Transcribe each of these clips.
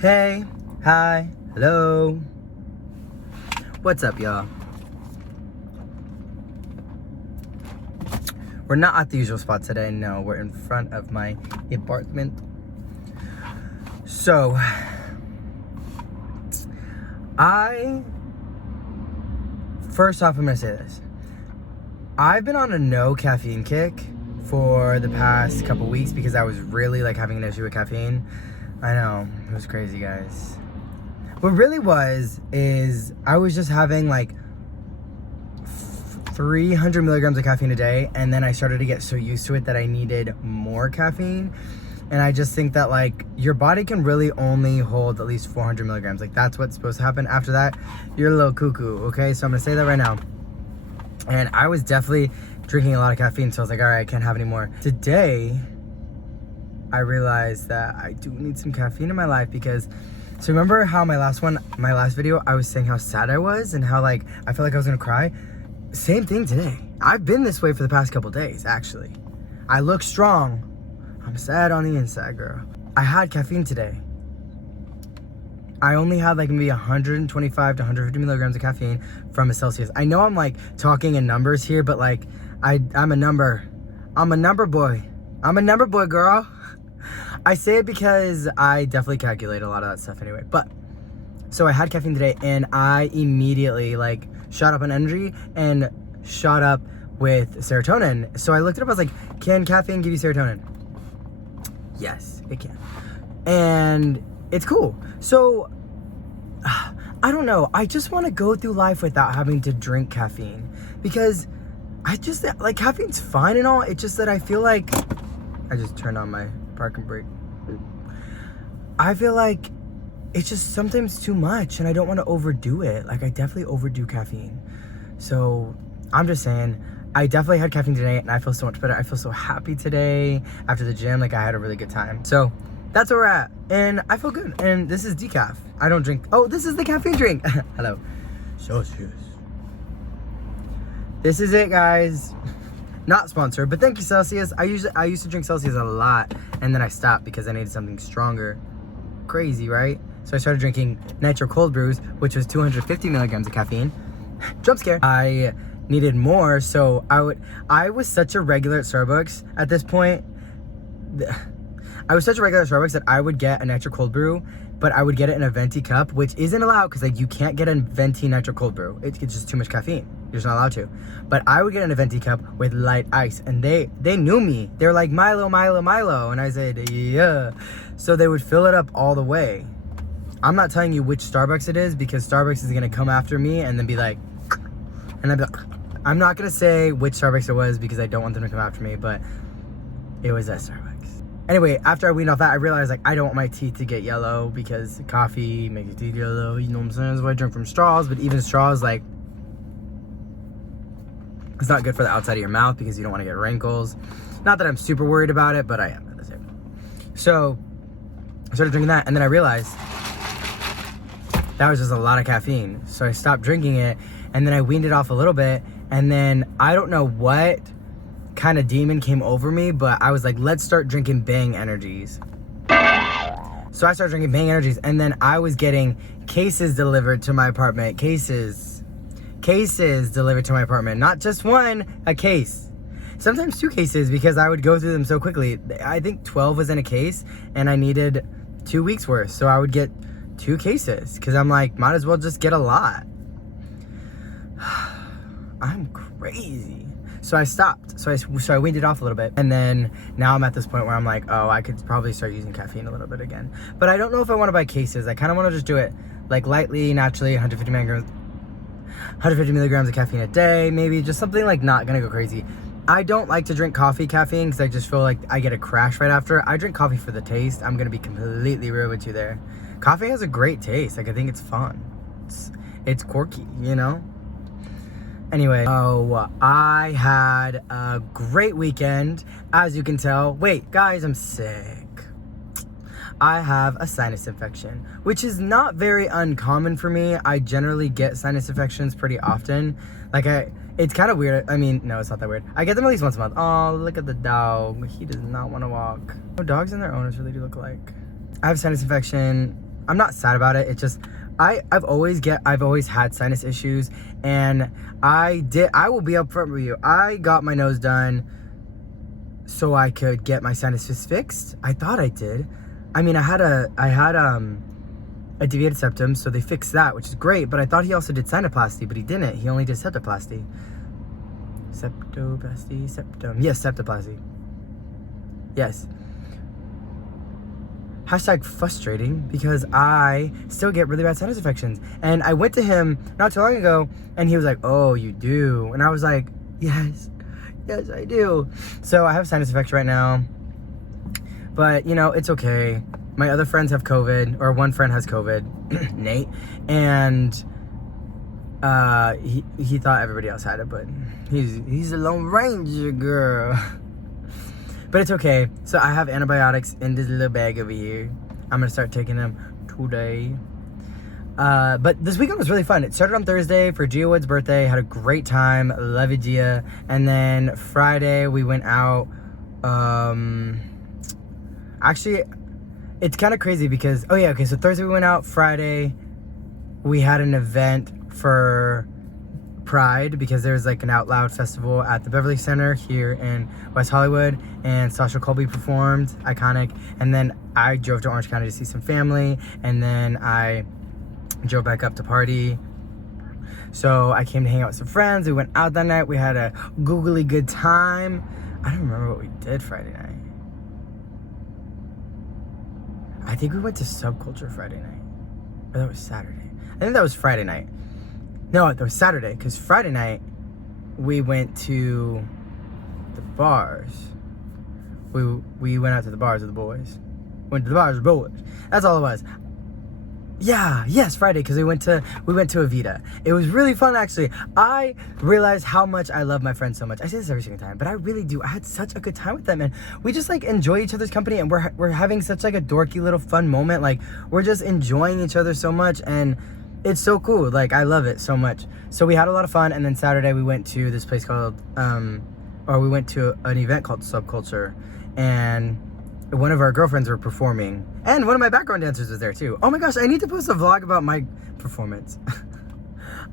Hey, hi, hello. What's up, y'all? We're not at the usual spot today. No, we're in front of my apartment. So, first off, I'm gonna say this. I've been on a no caffeine kick for the past couple weeks because I was really like having an issue with caffeine. I know, it was crazy, guys. What really is I was just having like 300 milligrams of caffeine a day, and then I started to get so used to it that I needed more caffeine. And I just think that like your body can really only hold at least 400 milligrams. Like that's what's supposed to happen. After that, you're a little cuckoo, okay? So I'm gonna say that right now. And I was definitely drinking a lot of caffeine, so I was like, all right, I can't have any more. Today, I realized that I do need some caffeine in my life because, so remember how my last video, I was saying how sad I was and how like, I felt like I was gonna cry? Same thing today. I've been this way for the past couple days, actually. I look strong. I'm sad on the inside, girl. I had caffeine today. I only had like maybe 125 to 150 milligrams of caffeine from a Celsius. I know I'm like talking in numbers here, but like I'm a number boy. I'm a number boy, girl. I say it because I definitely calculate a lot of that stuff anyway. But so I had caffeine today and I immediately like shot up in energy and shot up with serotonin. So I looked it up, I was like, can caffeine give you serotonin? Yes, it can. And it's cool. So I don't know. I just want to go through life without having to drink caffeine because I just like caffeine's fine and all. It's just that I feel like I just turned on my parking brake. I feel like it's just sometimes too much and I don't want to overdo it. Like I definitely overdo caffeine. So I'm just saying, I definitely had caffeine today and I feel so much better. I feel so happy today after the gym. Like I had a really good time. So that's where we're at. And I feel good. And this is decaf. I don't drink. Oh, this is the caffeine drink. Hello. Celsius. This is it, guys. Not sponsored, but thank you, Celsius. I used to drink Celsius a lot and then I stopped because I needed something stronger. Crazy, right? So I started drinking Nitro Cold Brews, which was 250 milligrams of caffeine. Jump scare. I needed more, so I was such a regular at Starbucks at this point. I was such a regular at Starbucks that I would get a Nitro Cold Brew, but I would get it in a venti cup, which isn't allowed because like you can't get a venti Nitro Cold Brew. It's just too much caffeine. You're just not allowed to. But I would get in a venti cup with light ice, and they knew me. They were like, Milo, Milo, Milo, and I said, yeah. So they would fill it up all the way. I'm not telling you which Starbucks it is because Starbucks is gonna come after me and then be like, and I'd be like, I'm not gonna say which Starbucks it was because I don't want them to come after me, but it was at Starbucks. Anyway, after I weaned off that, I realized like I don't want my teeth to get yellow because coffee makes your teeth yellow, you know what I'm saying? That's why I drink from straws, but even straws, like, it's not good for the outside of your mouth because you don't want to get wrinkles. Not that I'm super worried about it, but I am at the same time. So I started drinking that and then I realized that was just a lot of caffeine. So I stopped drinking it and then I weaned it off a little bit. And then I don't know what kind of demon came over me, but I was like, let's start drinking Bang Energies. So I started drinking Bang Energies and then I was getting cases delivered to my apartment. Cases delivered to my apartment. Not just one, a case. Sometimes 2 cases because I would go through them so quickly. I think 12 was in a case and I needed 2 weeks worth. So I would get 2 cases because I'm like, might as well just get a lot. I'm crazy. So I stopped. So I weaned it off a little bit. And then now I'm at this point where I'm like, oh, I could probably start using caffeine a little bit again. But I don't know if I want to buy cases. I kind of want to just do it like lightly, naturally, 150 milligrams of caffeine a day, maybe just something like not gonna go crazy. I don't like to drink caffeine because I just feel like I get a crash right after. I drink coffee for the taste. I'm gonna be completely real with you there. Coffee has a great taste. Like I think it's fun. It's quirky, you know? Anyway, I had a great weekend, as you can tell. Wait, guys, I'm sick. I have a sinus infection, which is not very uncommon for me. I generally get sinus infections pretty often. Like it's kind of weird. I mean, no, it's not that weird. I get them at least once a month. Oh, look at the dog. He does not want to walk. Oh, dogs and their owners really do look alike. I have sinus infection. I'm not sad about it. It's just, I've always had sinus issues, and I will be upfront with you. I got my nose done so I could get my sinuses fixed. I thought I did. I mean, I had a deviated septum, so they fixed that, which is great, but I thought he also did sinuplasty, but he didn't. He only did septoplasty. Septum. Yes, septoplasty. Yes. Hashtag frustrating, because I still get really bad sinus infections. And I went to him not too long ago, and he was like, oh, you do? And I was like, yes, I do. So I have sinus infection right now, but you know, it's okay. My other friends have COVID, or one friend has COVID, Nate, and he thought everybody else had it, but he's a Lone Ranger, girl. But it's okay. So I have antibiotics in this little bag over here. I'm gonna start taking them today. But this weekend was really fun. It started on Thursday for Gia Wood's birthday. Had a great time. Love you, Gia. And then Friday we went out. Actually, it's kind of crazy because, oh yeah, okay, so Thursday we went out. Friday we had an event for Pride, because there's like an Out Loud festival at the Beverly Center here in West Hollywood, and Sasha Colby performed, iconic. And then I drove to Orange County to see some family, and then I drove back up to party. So I came to hang out with some friends. We went out that night. We had a googly good time. I don't remember what we did Friday night. I think we went to Subculture Friday night, or that was Saturday. I think that was Friday night. No, that was Saturday, because Friday night we went to the bars. We went out to the bars with the boys. Went to the bars with the boys. That's all it was. Yeah, yes, Friday, because we went to Avita. It was really fun, actually. I realized how much I love my friends so much. I say this every single time, but I really do. I had such a good time with them, and we just like enjoy each other's company, and we're having such like a dorky little fun moment. Like, we're just enjoying each other so much, and it's so cool. Like, I love it so much. So we had a lot of fun, and then Saturday we went to this place called, we went to an event called Subculture, and one of our girlfriends were performing, and one of my background dancers was there too. Oh my gosh, I need to post a vlog about my performance.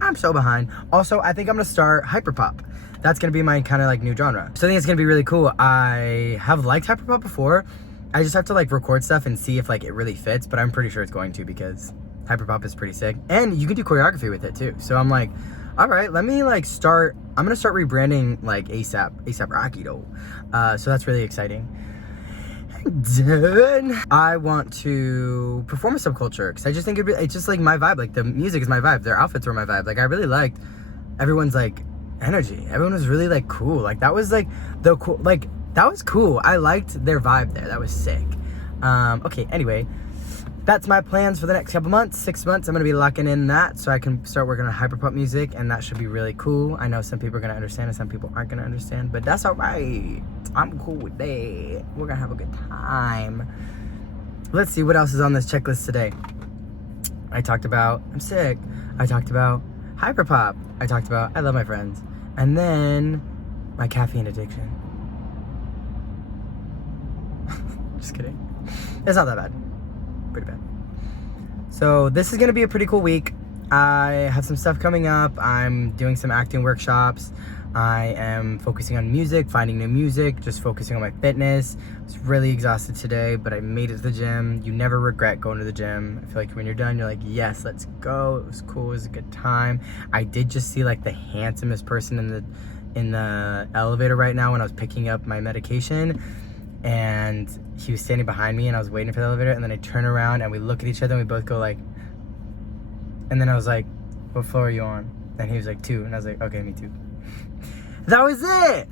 I'm so behind. Also, I think I'm gonna start hyperpop. That's gonna be my kind of like new genre. So I think it's gonna be really cool. I have liked hyperpop before. I just have to like record stuff and see if like it really fits, but I'm pretty sure it's going to, because hyperpop is pretty sick, and you can do choreography with it too. So I'm like, all right, let me like start. I'm gonna start rebranding like ASAP Rocky though. So that's really exciting. Then I want to perform a Subculture, because I just think it's just like my vibe. Like, the music is my vibe. Their outfits were my vibe. Like, I really liked everyone's like energy. Everyone was really like cool. Like, that was like the cool. Like, that was cool. I liked their vibe there. That was sick. Okay. Anyway. That's my plans for the next couple months, 6 months. I'm gonna be locking in that so I can start working on hyperpop music, and that should be really cool. I know some people are gonna understand and some people aren't gonna understand, but that's all right. I'm cool with that. We're gonna have a good time. Let's see what else is on this checklist today. I talked about I'm sick. I talked about hyperpop. I talked about I love my friends. And then my caffeine addiction. Just kidding. It's not that bad. Pretty bad. So this is gonna be a pretty cool week. I have some stuff coming up. I'm doing some acting workshops. I am focusing on music, finding new music, just focusing on my fitness. I was really exhausted today, but I made it to the gym. You never regret going to the gym. I feel like when you're done, you're like, yes, let's go. It was cool. It was a good time. I did just see like the handsomest person in the elevator right now when I was picking up my medication. And he was standing behind me, and I was waiting for the elevator, and then I turn around and we look at each other and we both go like, and then I was like, what floor are you on? And he was like, 2, and I was like, okay, me too. That was it.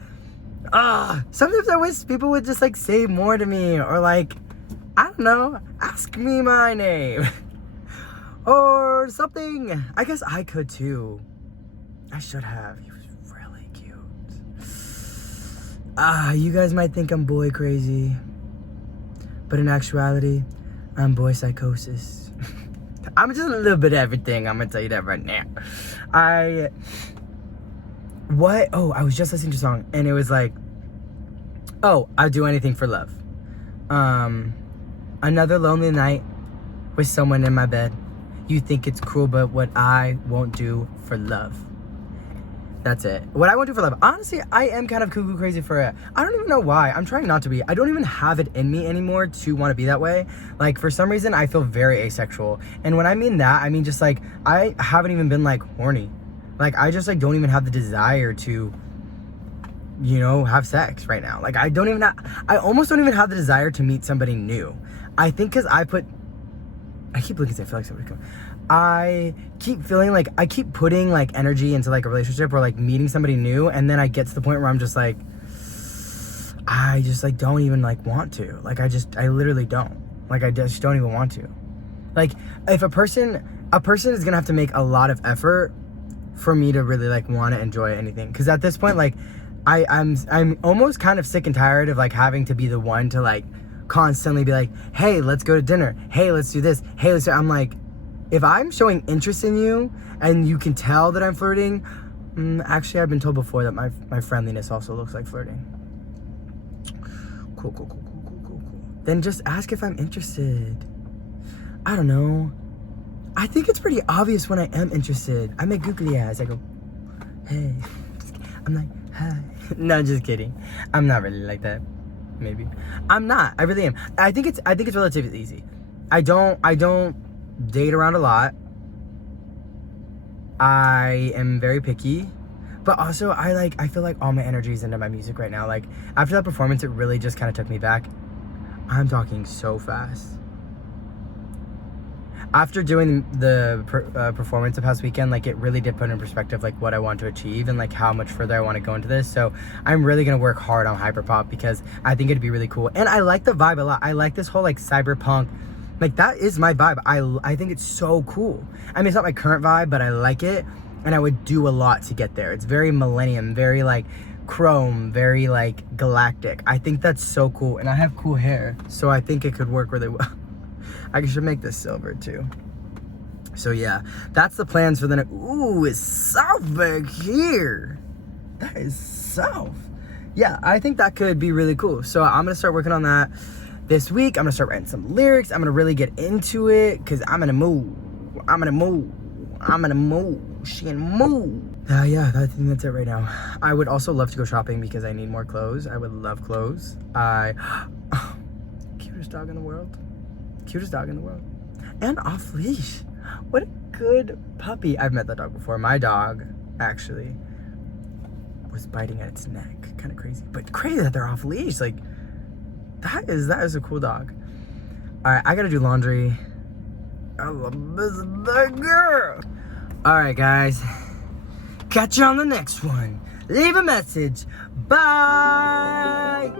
Sometimes I wish people would just like say more to me, or like, I don't know, ask me my name or something. I guess I could too. I should have. He was really cute. You guys might think I'm boy crazy, but in actuality, I'm boy psychosis. I'm just a little bit of everything. I'm gonna tell you that right now. I was just listening to a song, and it was like, I'd do anything for love. Another lonely night, with someone in my bed. You think it's cruel, but what I won't do for love. That's it. What I won't do for love. Honestly, I am kind of cuckoo crazy for it. I don't even know why. I'm trying not to be. I don't even have it in me anymore to want to be that way. Like, for some reason, I feel very asexual. And when I mean that, I mean just like, I haven't even been like horny. Like, I just like don't even have the desire to, you know, have sex right now. Like, I almost don't even have the desire to meet somebody new. I think because I keep looking, I feel like somebody's coming. I keep feeling like I keep putting like energy into like a relationship or like meeting somebody new, and then I get to the point where I'm just like, I just like don't even like want to. Like I literally don't. Like I just don't even want to. Like if a person is gonna have to make a lot of effort for me to really like want to enjoy anything. Because at this point, like I'm almost kind of sick and tired of like having to be the one to like constantly be like, hey, let's go to dinner. Hey, let's do this. Hey, I'm like, if I'm showing interest in you and you can tell that I'm flirting, actually, I've been told before that my friendliness also looks like flirting. Cool. Then just ask if I'm interested. I don't know. I think it's pretty obvious when I am interested. I make googly eyes. I go, hey. I'm like, hi. No, just kidding. I'm not really like that. Maybe. I'm not. I really am. I think it's relatively easy. I don't date around a lot. I am very picky, but also I feel like all my energy is into my music right now. Like after that performance, it really just kind of took me back. I'm talking so fast. After doing the performance the past weekend, like it really did put in perspective like what I want to achieve and like how much further I want to go into this. So I'm really gonna work hard on hyperpop because I think it'd be really cool. And I like the vibe a lot. I like this whole like cyberpunk. Like that is my vibe. I think it's so cool. I mean, it's not my current vibe, but I like it, and I would do a lot to get there. It's very millennium, very like chrome, very like galactic. I think that's so cool, and I have cool hair, so I think it could work really well. I should make this silver too. So yeah, that's the plans for the next. Ooh, it's south back here. That is south. Yeah, I think that could be really cool. So I'm gonna start working on that this week. I'm gonna start writing some lyrics. I'm gonna really get into it because I'm gonna move. She can move. Yeah, I think that's it right now. I would also love to go shopping because I need more clothes. I would love clothes. Cutest dog in the world. Cutest dog in the world. And off leash. What a good puppy. I've met that dog before. My dog actually was biting at its neck. Kind of crazy. But crazy that they're off leash. Like that is a cool dog. Alright, I gotta do laundry. I love that girl. Alright guys. Catch you on the next one. Leave a message. Bye.